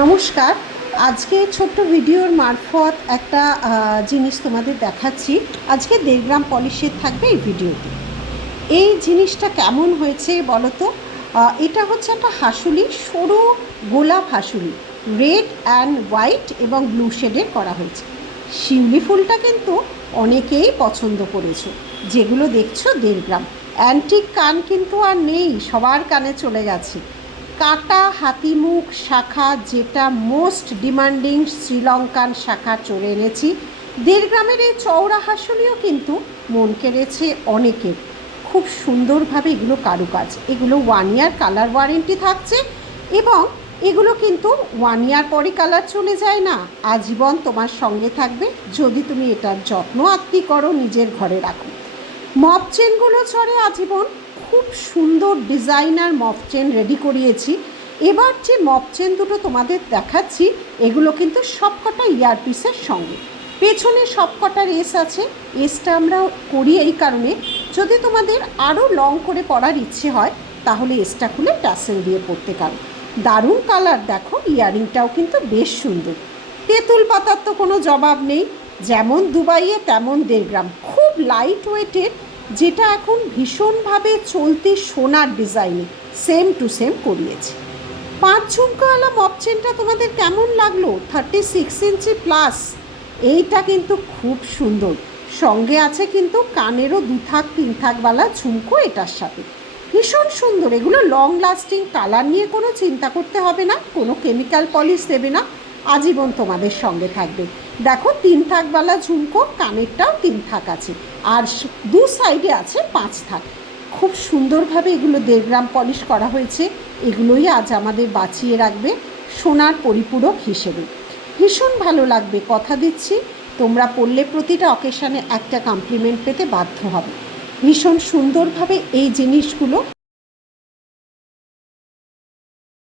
নমস্কার। আজকে ছোট্ট ভিডিওর মারফত একটা জিনিস তোমাদের দেখাচ্ছি। আজকে 1.5 গ্রাম পলিশের থাকবে এই ভিডিওতে। এই জিনিসটা কেমন হয়েছে বলো তো? এটা হচ্ছে একটা হাসুলি, সরু গোলাপ হাসুলি, রেড অ্যান্ড হোয়াইট এবং ব্লু শেডের করা হয়েছে। শিউলি ফুলটা কিন্তু অনেকেই পছন্দ করেছো। যেগুলো দেখছো 1.5 গ্রাম। অ্যান্টিক কান কিন্তু আর নেই, সবার কানে চলে গেছে। কাটা হাতিমুখ শাখা, যেটা মোস্ট ডিমান্ডিং শ্রীলঙ্কান শাখা চড়ে এনেছি। 1.5 গ্রামের এই চওড়া হাসুলিও কিন্তু মন কেড়েছে অনেকের। খুব সুন্দরভাবে এগুলো কারুকাজ। এগুলো 1 ইয়ার কালার ওয়ারেন্টি থাকছে এবং এগুলো কিন্তু 1 ইয়ার পরই কালার চলে যায় না, আজীবন তোমার সঙ্গে থাকবে যদি তুমি এটার যত্ন আত্তি করো, নিজের ঘরে রাখো। মপ চেনগুলো চড়ে আজীবন। খুব সুন্দর ডিজাইনার মপ চেন রেডি করিয়েছি। এবার যে মপ চেন দুটো তোমাদের দেখাচ্ছি, এগুলো কিন্তু সবকটা ইয়ারপিসের সঙ্গে। পেছনে সবকটার এস আছে। এসটা আমরা করি এই কারণে, যদি তোমাদের আরও লং করে পরার ইচ্ছে হয় তাহলে এসটা খুলে ট্যাসেল দিয়ে পরতে পারো। দারুণ কালার, দেখো ইয়ারিংটাও কিন্তু বেশ সুন্দর। তেঁতুল পাতার তো কোনো জবাব নেই, যেমন দুবাইয়ে তেমন 1.5 গ্রাম। খুব লাইট ওয়েটের, যেটা এখন ভীষণভাবে চলতি সোনার ডিজাইনে সেম টু সেম করিয়েছে। 5 ঝুমকাওয়ালা মপ চেনটা তোমাদের কেমন লাগলো? 36 ইঞ্চি প্লাস। এইটা কিন্তু খুব সুন্দর। সঙ্গে আছে কিন্তু কানেরও 2 থাক 3 থাকওয়ালা ঝুমকো এটার সাথে। ভীষণ সুন্দর। এগুলো লং লাস্টিং, কালার নিয়ে কোনো চিন্তা করতে হবে না, কোনো কেমিক্যাল পলিশ দেবে না, আজীবন তোমাদের সঙ্গে থাকবে। দেখো 3 থাকওয়ালা ঝুমকো, কানেরটাও 3 থাক আছে, আর 2 সাইডে আছে 5 থাক। খুব সুন্দরভাবে এগুলো 1.5 গ্রাম পলিশ করা হয়েছে। এগুলোই আজ আমাদের বাঁচিয়ে রাখবে সোনার পরিপূরক হিসেবে। ভীষণ ভালো লাগবে, কথা দিচ্ছি। তোমরা পরলে প্রতিটা অকেশানে একটা কমপ্লিমেন্ট পেতে বাধ্য হবে। ভীষণ সুন্দরভাবে এই জিনিসগুলো